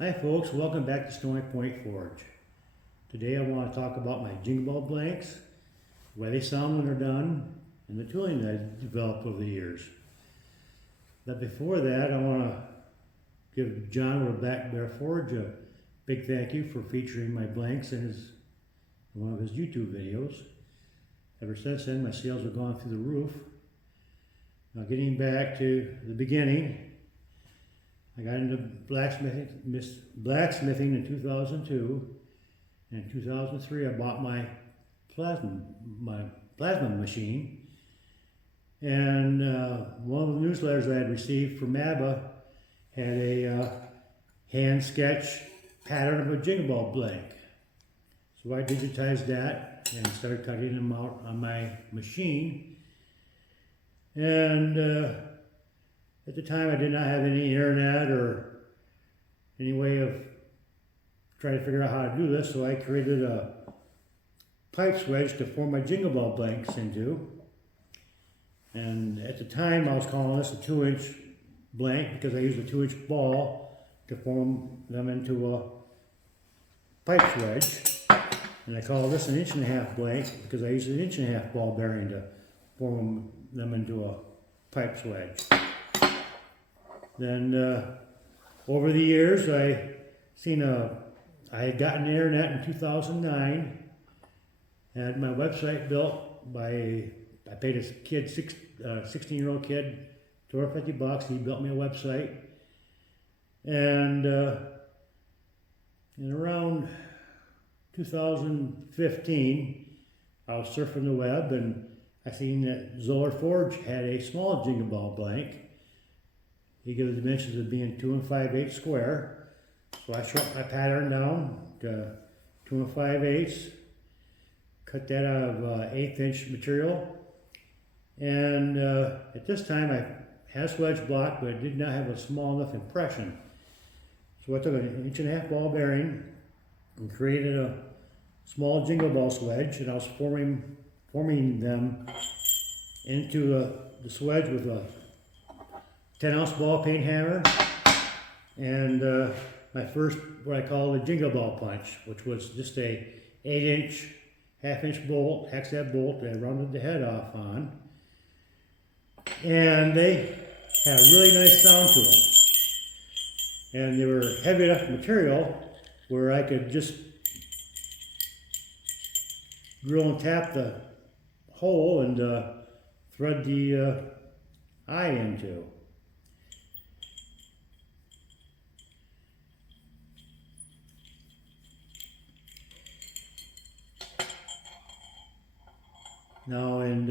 Hi folks, welcome back to Stony Point Forge. Today I want to talk about my jingle ball blanks, the way they sound when they're done, and the tooling that I've developed over the years. But before that, I want to give John with Back Bear Forge a big thank you for featuring my blanks in one of his YouTube videos. Ever since then, my sales have gone through the roof. Now getting back to the beginning, I got into blacksmithing in 2002, and in 2003 I bought my plasma machine, and one of the newsletters I had received from ABBA had a hand sketch pattern of a jingle ball blank. So I digitized that and started cutting them out on my machine, and at the time I did not have any internet or any way of trying to figure out how to do this, so I created a pipe wedge to form my jingle ball blanks into. And at the time I was calling this a 2-inch blank because I used a 2-inch ball to form them into a pipe wedge. And I call this an 1.5-inch blank because I used an 1.5-inch ball bearing to form them into a pipe wedge. Then over the years, I had gotten the internet in 2009, had my website built by, I paid a kid, 16-year-old kid, $250. He built me a website, and in around 2015, I was surfing the web and I seen that Zoller Forge had a small jingle ball blank. He gave the dimensions of being 2 5/8 square. So I shrunk my pattern down to 2 5/8, cut that out of 1/8-inch material. And at this time I had a swedge block, but I did not have a small enough impression. So I took an 1.5-inch ball bearing and created a small jingle ball swedge, and I was forming them into the swedge with a 10-ounce ball peen hammer, and my first, what I call the jingle ball punch, which was just a 8-inch, half-inch bolt, hex-head bolt that I rounded the head off on. And they had a really nice sound to them. And they were heavy enough material where I could just drill and tap the hole and thread the eye into. Now in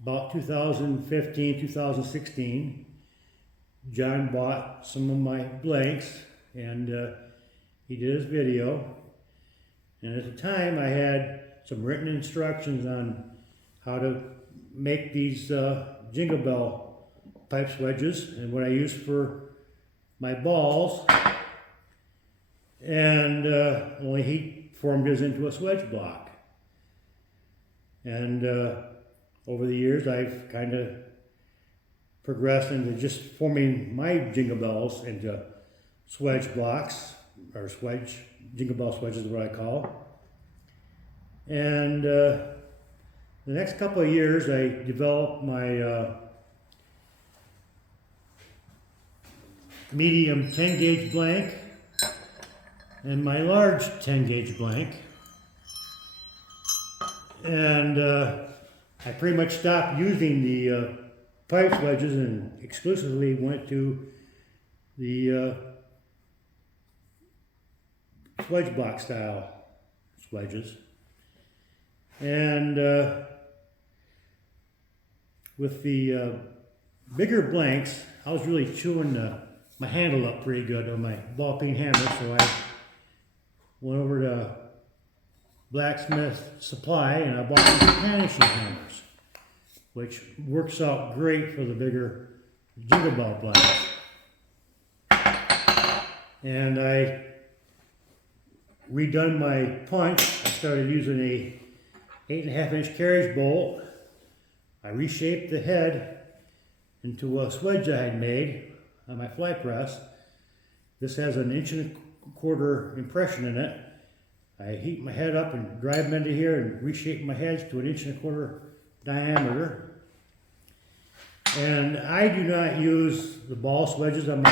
about 2015, 2016, John bought some of my blanks, and he did his video. And at the time I had some written instructions on how to make these jingle bell pipe wedges and what I used for my balls, and only he formed his into a swedge block. And over the years, I've kind of progressed into just forming my jingle bells into swedge blocks, or jingle bell swedges is what I call. And the next couple of years, I developed my medium 10-gauge blank and my large 10-gauge blank. And I pretty much stopped using the pipe wedges and exclusively went to the swedge block style wedges. And with the bigger blanks, I was really chewing my handle up pretty good on my ball peen hammer, so I went over to Blacksmith Supply and I bought some companion hammers, which works out great for the bigger jingle ball blanks. And I redone my punch. I started using a 8.5-inch carriage bolt. I reshaped the head into a swedge I had made on my fly press, This has an 1.25 inch impression in it. I heat my head up and drive them into here and reshape my heads to an 1.25 inch diameter. And I do not use the ball swedges on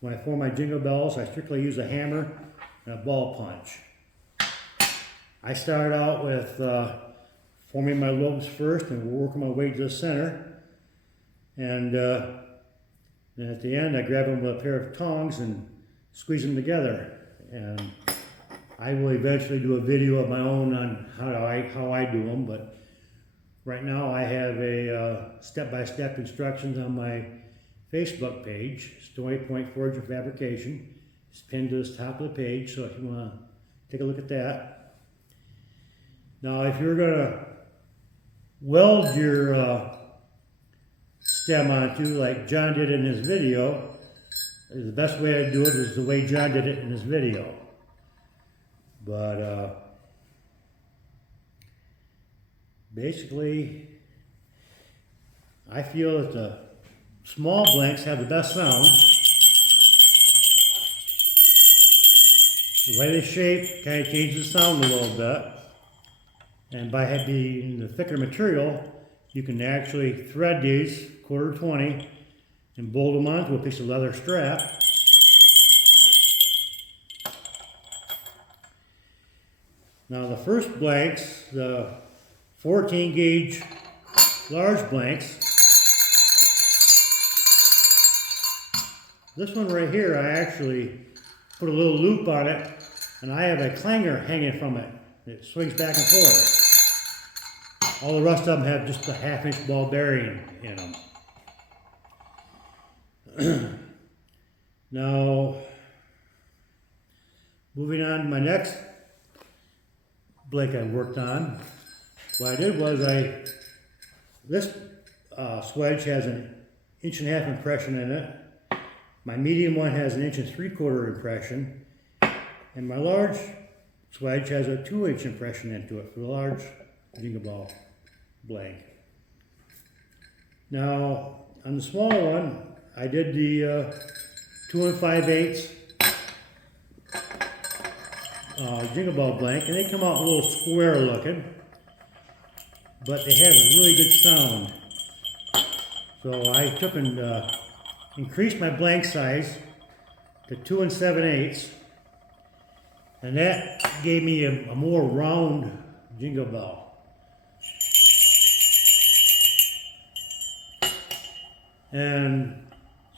when I form my jingle bells. I strictly use a hammer and a ball punch. I start out with forming my lobes first and working my way to the center. And at the end, I grab them with a pair of tongs and squeeze them together. And I will eventually do a video of my own on how I do them, but right now I have a step-by-step instructions on my Facebook page, Stony Point Forge & Fabrication. It's pinned to the top of the page, so if you want to take a look at that. Now, if you're going to weld your stem onto, like John did in his video, the best way to do it is the way John did it in his video. But basically, I feel that the small blanks have the best sound. The way they shape kind of changes the sound a little bit. And by having the thicker material, you can actually thread these 1/4-20 and bolt them onto a piece of leather strap. Now the first blanks, the 14 gauge large blanks, this one right here, I actually put a little loop on it, and I have a clanger hanging from it. It swings back and forth. All the rest of them have just a 1/2 inch ball bearing in them. Now, moving on to my next blank I worked on. What I did was this swedge has an 1.5 inch impression in it. My medium one has an 1.75 inch impression. And my large swedge has a 2 inch impression into it for the large jingle ball blank. Now, on the smaller one, I did the 2 5/8 jingle ball blank, and they come out a little square looking, but they have a really good sound. So I took and increased my blank size to 2 7/8, and that gave me a more round jingle bell. And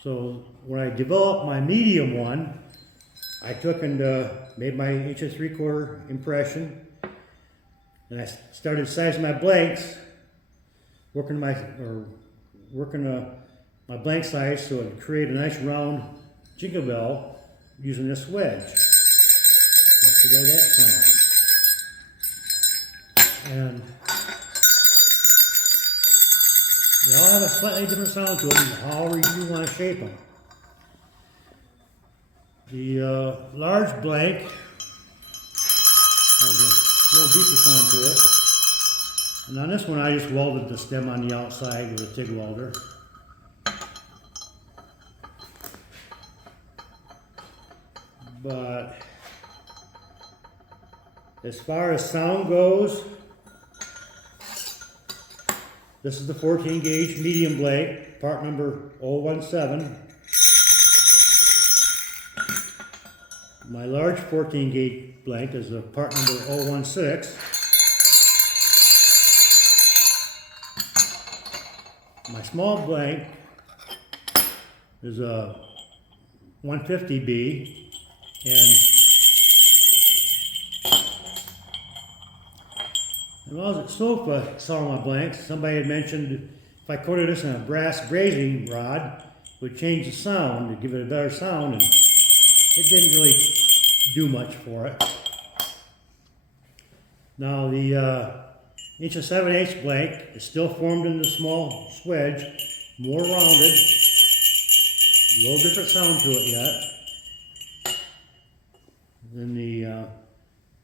so when I developed my medium one, I took and made my 1.75 inch impression, and I started sizing my blanks, working my blank size so it would create a nice round jingle bell using this wedge. That's the way that sounds. And they all have a slightly different sound to them, however you want to shape them. The large blank has a little deeper sound to it. And on this one, I just welded the stem on the outside with a TIG welder. But as far as sound goes, this is the 14 gauge medium blank, part number 017. My large 14 gauge blank is the part number 016. My small blank is a 150B, and while I was at SOFA selling my blanks, somebody had mentioned if I coated this in a brass brazing rod, it would change the sound, to give it a better sound, and it didn't really do much for it. Now the 1 7/8 blank is still formed in the small swedge, more rounded, a little different sound to it yet. Then the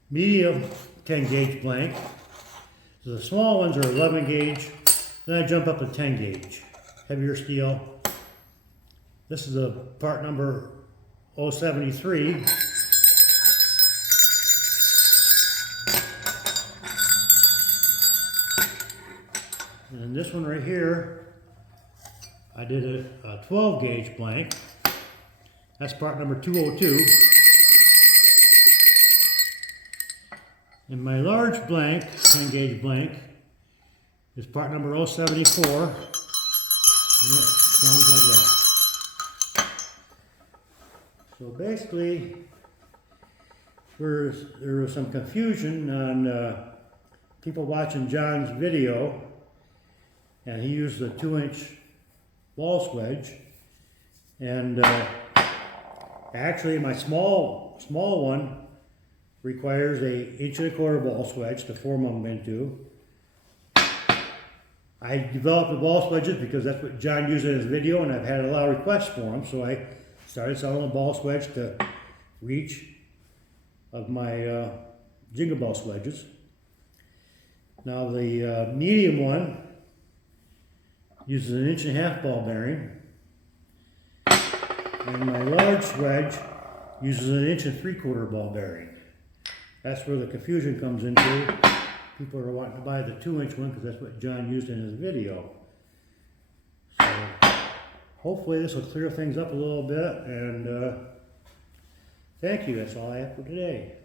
medium 10 gauge blank. So the small ones are 11 gauge, then I jump up to 10 gauge, heavier steel. This is a part number 073. And this one right here, I did a 12 gauge blank. That's part number 202. And my large blank, 10 gauge blank, is part number 074. And it sounds like that. So basically, there was some confusion on people watching John's video, and he used a 2-inch ball swedge, and actually my small one requires a 1.25-inch ball swedge to form them into. I developed the ball swedges because that's what John used in his video, and I've had a lot of requests for them, so I started selling a ball swedge to reach of my Jingle ball swedges. Now the medium one uses an 1.5-inch ball bearing, and my large swedge uses an 1.75-inch ball bearing. That's where the confusion comes into. People are wanting to buy the 2-inch one because that's what John used in his video. So hopefully this will clear things up a little bit, and thank you. That's all I have for today.